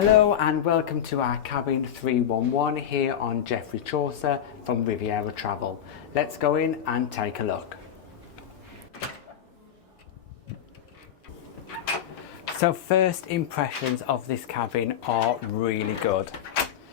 Hello and welcome to our cabin 311 here on Geoffrey Chaucer from Riviera Travel. Let's go in and take a look. So first impressions of this cabin are really good.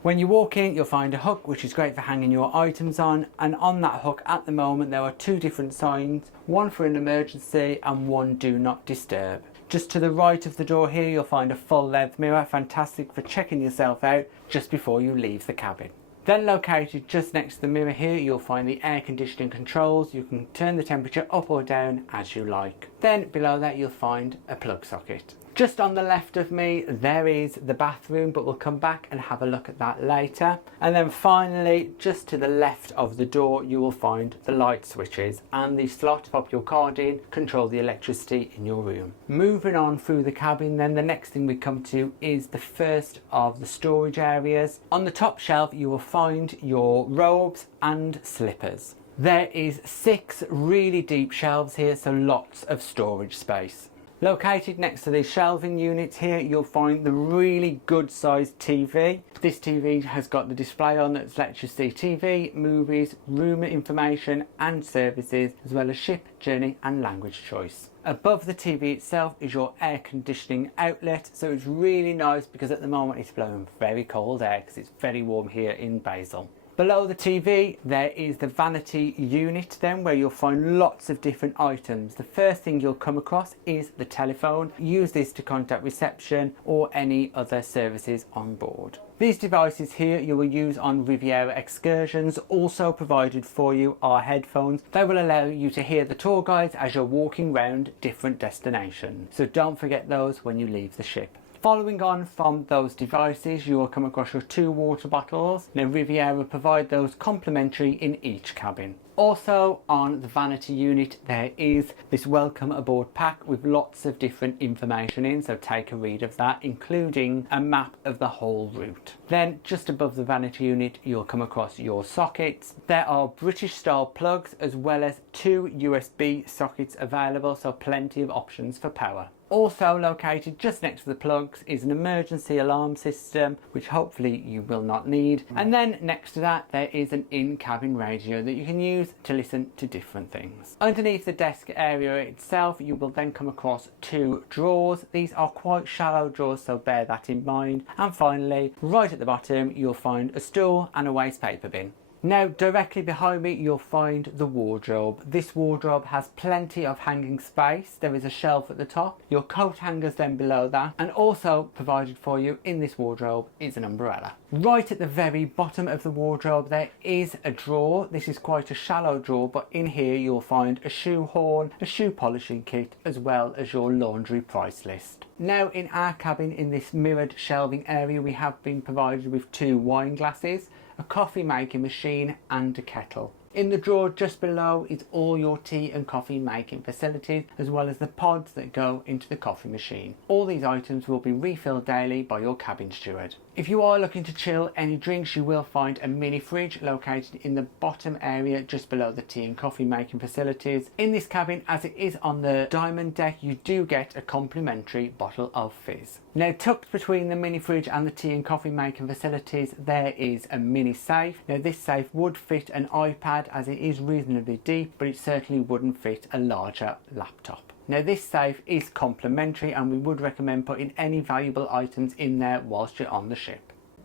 When you walk in, you'll find a hook which is great for hanging your items on, and on that hook at the moment there are two different signs, one for an emergency and one do not disturb. Just to the right of the door here you'll find a full length mirror, fantastic for checking yourself out just before you leave the cabin. Then located just next to the mirror here you'll find the air conditioning controls. You can turn the temperature up or down as you like. Then below that you'll find a plug socket. Just on the left of me there is the bathroom, but we'll come back and have a look at that later. And then finally just to the left of the door you will find the light switches and the slot to pop your card in, control the electricity in your room. Moving on through the cabin then, the next thing we come to is the first of the storage areas. On the top shelf you will find your robes and slippers. There is 6 really deep shelves here, so lots of storage space. Located next to these shelving units here you'll find the really good sized TV. This TV has got the display on that lets you see TV, movies, room information and services, as well as ship, journey and language choice. Above the TV itself is your air conditioning outlet, so it's really nice because at the moment it's blowing very cold air because it's very warm here in Basel. Below the TV there is the vanity unit then, where you'll find lots of different items. The first thing you'll come across is the telephone. Use this to contact reception or any other services on board. These devices here you will use on Riviera excursions. Also provided for you are headphones. They will allow you to hear the tour guides as you're walking around different destinations. So don't forget those when you leave the ship. Following on from those devices you will come across your 2 water bottles. Now Riviera provide those complimentary in each cabin. Also on the vanity unit there is this welcome aboard pack with lots of different information in, so take a read of that, including a map of the whole route. Then just above the vanity unit you'll come across your sockets. There are British style plugs as well as 2 USB sockets available, so plenty of options for power. Also located just next to the plugs is an emergency alarm system, which hopefully you will not need. And then next to that there is an in-cabin radio that you can use to listen to different things. Underneath the desk area itself you will then come across 2 drawers. These are quite shallow drawers, so bear that in mind. And finally right at the bottom you'll find a stool and a waste paper bin. Now directly behind me you'll find the wardrobe. This wardrobe has plenty of hanging space. There is a shelf at the top, your coat hangers then below that, and also provided for you in this wardrobe is an umbrella. Right at the very bottom of the wardrobe there is a drawer. This is quite a shallow drawer, but in here you'll find a shoe horn, a shoe polishing kit, as well as your laundry price list. Now in our cabin in this mirrored shelving area we have been provided with 2 wine glasses, a coffee making machine and a kettle. In the drawer just below is all your tea and coffee making facilities, as well as the pods that go into the coffee machine. All these items will be refilled daily by your cabin steward. If you are looking to chill any drinks you will find a mini fridge located in the bottom area just below the tea and coffee making facilities. In this cabin, as it is on the diamond deck, you do get a complimentary bottle of fizz. Now tucked between the mini fridge and the tea and coffee making facilities there is a mini safe. Now this safe would fit an iPad as it is reasonably deep, but it certainly wouldn't fit a larger laptop. Now this safe is complimentary and we would recommend putting any valuable items in there whilst you're on the ship.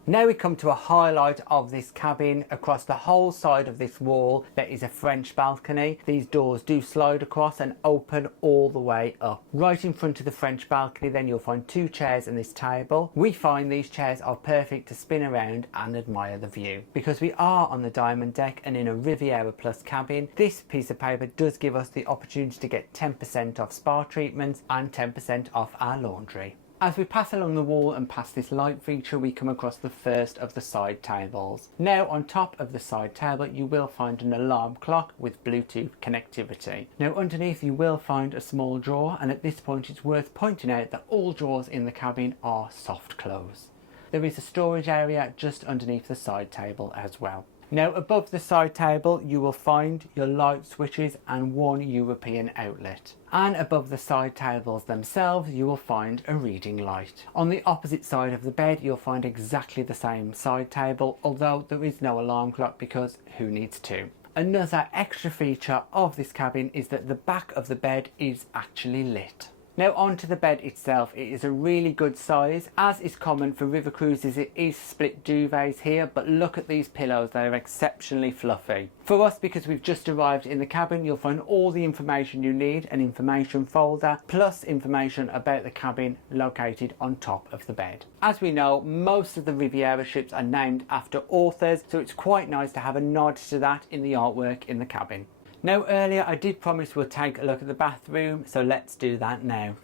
Now we come to a highlight of this cabin. Across the whole side of this wall there is a French balcony. These doors do slide across and open all the way up. Right in front of the French balcony then you'll find 2 chairs and this table. We find these chairs are perfect to spin around and admire the view. Because we are on the diamond deck and in a Riviera Plus cabin, this piece of paper does give us the opportunity to get 10% off spa treatments and 10% off our laundry. As we pass along the wall and past this light feature we come across the first of the side tables. Now on top of the side table you will find an alarm clock with Bluetooth connectivity. Now underneath you will find a small drawer, and at this point it's worth pointing out that all drawers in the cabin are soft close. There is a storage area just underneath the side table as well. Now above the side table you will find your light switches and one European outlet. And above the side tables themselves you will find a reading light. On the opposite side of the bed you'll find exactly the same side table, although there is no alarm clock because who needs to? Another extra feature of this cabin is that the back of the bed is actually lit. Now onto the bed itself, it is a really good size. As is common for river cruises, it is split duvets here, but look at these pillows, they are exceptionally fluffy. For us, because we've just arrived in the cabin, you'll find all the information you need, an information folder, plus information about the cabin located on top of the bed. As we know, most of the Riviera ships are named after authors, so it's quite nice to have a nod to that in the artwork in the cabin. Now earlier I did promise we'll take a look at the bathroom, so let's do that now.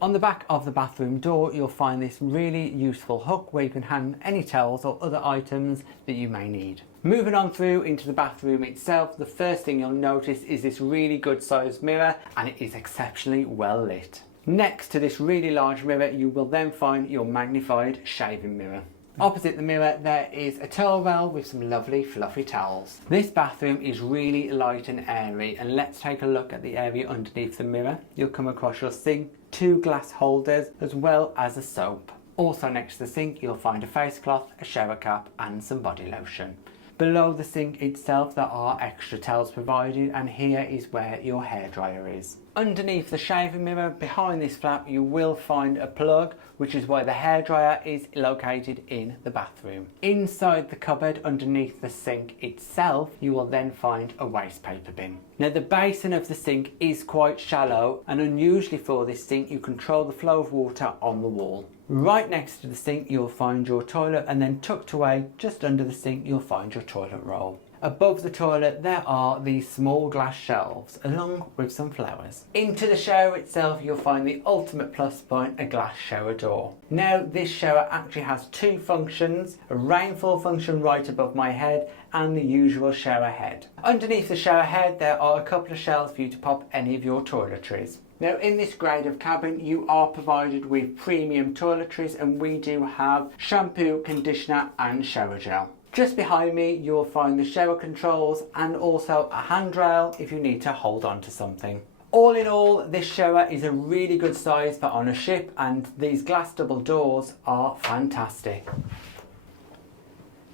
On the back of the bathroom door you'll find this really useful hook where you can hang any towels or other items that you may need. Moving on through into the bathroom itself, the first thing you'll notice is this really good sized mirror, and it is exceptionally well lit. Next to this really large mirror you will then find your magnified shaving mirror. Opposite the mirror there is a towel rail with some lovely fluffy towels. This bathroom is really light and airy, and let's take a look at the area underneath the mirror. You'll come across your sink, 2 glass holders as well as a soap. Also next to the sink you'll find a face cloth, a shower cap and some body lotion. Below the sink itself there are extra towels provided, and here is where your hairdryer is. Underneath the shaving mirror behind this flap you will find a plug, which is why the hairdryer is located in the bathroom. Inside the cupboard underneath the sink itself you will then find a waste paper bin. Now the basin of the sink is quite shallow, and unusually for this sink you control the flow of water on the wall. Right next to the sink you'll find your toilet, and then tucked away just under the sink you'll find your toilet roll. Above the toilet there are these small glass shelves along with some flowers. Into the shower itself you'll find the ultimate plus point, a glass shower door. Now this shower actually has 2 functions, a rainfall function right above my head and the usual shower head. Underneath the shower head there are a couple of shelves for you to pop any of your toiletries. Now in this grade of cabin you are provided with premium toiletries, and we do have shampoo, conditioner and shower gel. Just behind me you'll find the shower controls and also a handrail if you need to hold on to something. All in all, this shower is a really good size for on a ship, and these glass double doors are fantastic.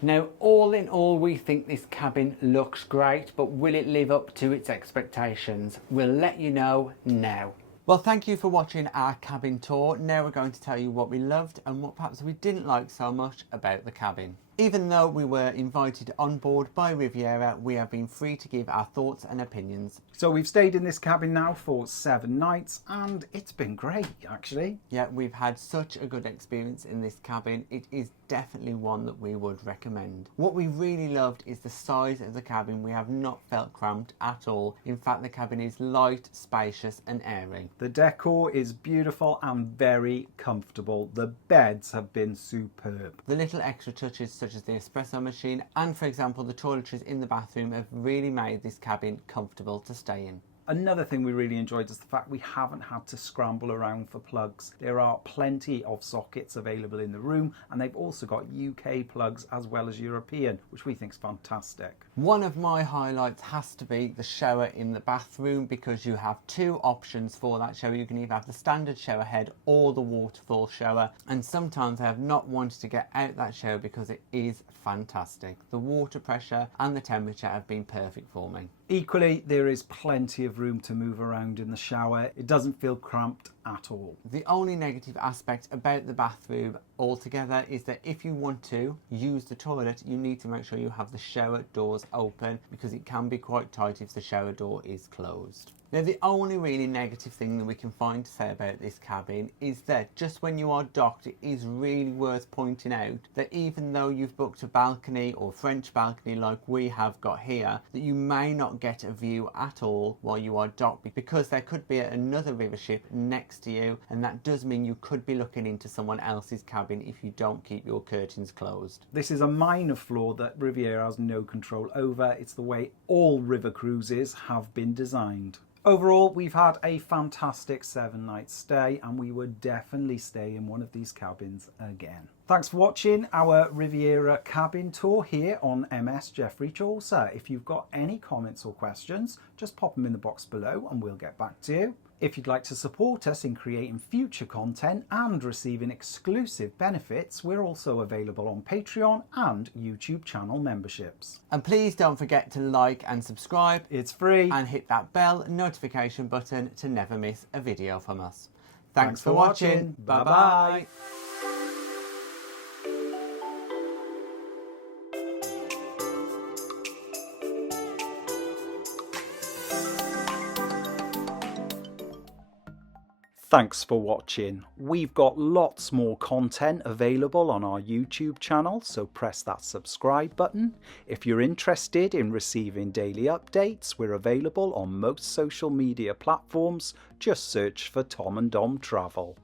Now all in all we think this cabin looks great, but will it live up to its expectations? We'll let you know now. Well, thank you for watching our cabin tour. Now we're going to tell you what we loved and what perhaps we didn't like so much about the cabin. Even though we were invited on board by Riviera, we have been free to give our thoughts and opinions. So we've stayed in this cabin now for 7 nights and it's been great actually. Yeah, we've had such a good experience in this cabin. It is definitely one that we would recommend. What we really loved is the size of the cabin. We have not felt cramped at all. In fact, the cabin is light, spacious and airy. The decor is beautiful and very comfortable. The beds have been superb. The little extra touches such as the espresso machine and, for example, the toiletries in the bathroom have really made this cabin comfortable to stay in. Another thing we really enjoyed is the fact we haven't had to scramble around for plugs. There are plenty of sockets available in the room, and they've also got UK plugs as well as European, which we think is fantastic. One of my highlights has to be the shower in the bathroom, because you have 2 options for that shower. You can either have the standard shower head or the waterfall shower, and sometimes I have not wanted to get out that shower because it is fantastic. The water pressure and the temperature have been perfect for me. Equally, there is plenty of room to move around in the shower. It doesn't feel cramped at all. The only negative aspect about the bathroom altogether is that if you want to use the toilet, you need to make sure you have the shower doors open, because it can be quite tight if the shower door is closed. Now, the only really negative thing that we can find to say about this cabin is that just when you are docked, it is really worth pointing out that even though you've booked a balcony or French balcony like we have got here, that you may not get a view at all while you are docked, because there could be another river ship next to you, and that does mean you could be looking into someone else's cabin if you don't keep your curtains closed. This is a minor flaw that Riviera has no control over. It's the way all river cruises have been designed. Overall, we've had a fantastic 7-night stay, and we would definitely stay in one of these cabins again. Thanks for watching our Riviera cabin tour here on MS Geoffrey Chaucer. If you've got any comments or questions, just pop them in the box below and we'll get back to you. If you'd like to support us in creating future content and receiving exclusive benefits, we're also available on Patreon and YouTube channel memberships. And please don't forget to like and subscribe. It's free. And hit that bell notification button to never miss a video from us. Thanks for watching. Bye bye. Thanks for watching. We've got lots more content available on our YouTube channel, so press that subscribe button. If you're interested in receiving daily updates, we're available on most social media platforms. Just search for Tom and Dom Travel.